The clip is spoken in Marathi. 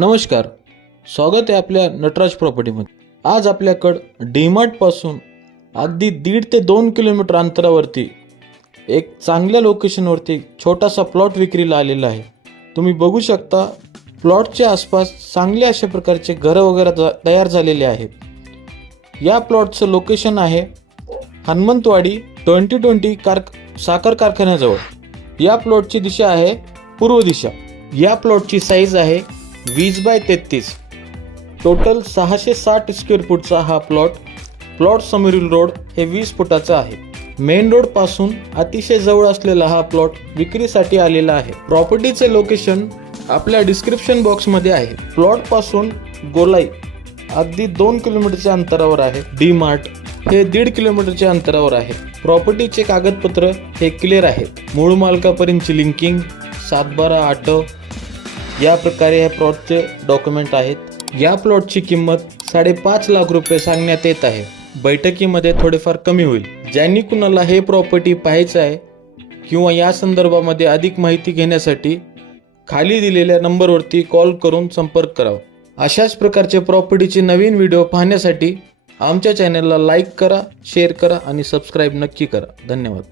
नमस्कार. स्वागत आहे आपल्या नटराज प्रॉपर्टीमध्ये आज आपल्याकडं डीमार्टपासून अगदी दीड ते दोन किलोमीटर अंतरावरती एक चांगल्या लोकेशनवरती छोटासा प्लॉट विक्रीला आलेला आहे. तुम्ही बघू शकता प्लॉटच्या आसपास चांगल्या अशा प्रकारचे घरं वगैरे त- तयार झालेले आहेत. या प्लॉटचं लोकेशन आहे हनुमंतवाडी ट्वेंटी ट्वेंटी कार साखर कारखान्याजवळ. या प्लॉटची दिशा आहे पूर्व दिशा. या प्लॉटची साईज आहे वीस बाय तेहतीस. टोटल सहाशे साठ स्क्वेअर फूटचा हा प्लॉट प्लॉट समोरील रोड हे वीस फुटाचा आहे. मेन रोडपासून अतिशय जवळ असलेला हा प्लॉट विक्रीसाठी आलेला आहे. प्रॉपर्टीचे लोकेशन आपल्या डिस्क्रिप्शन बॉक्समध्ये आहे. प्लॉटपासून गोलाई अगदी दोन किलोमीटरच्या अंतरावर आहे. डी मार्ट हे दीड किलोमीटरच्या अंतरावर आहे. प्रॉपर्टीचे कागदपत्र हे क्लिअर आहेत मूळ मालकापर्यंतची लिंकिंग सातबारा आठ या प्रकारे ह्या प्लॉटचे डॉक्युमेंट आहेत. या प्लॉटची किंमत साडेपाच लाख रुपये सांगण्यात येत आहे. बैठकीमध्ये थोडेफार कमी होईल. ज्यांनी कुणाला हे प्रॉपर्टी पाहायचं आहे किंवा या संदर्भामध्ये अधिक माहिती घेण्यासाठी खाली दिलेल्या नंबरवरती कॉल करून संपर्क करावा. अशाच प्रकारचे प्रॉपर्टीचे नवीन व्हिडिओ पाहण्यासाठी आमच्या चॅनलला लाईक करा शेअर करा आणि सबस्क्राईब नक्की करा. धन्यवाद.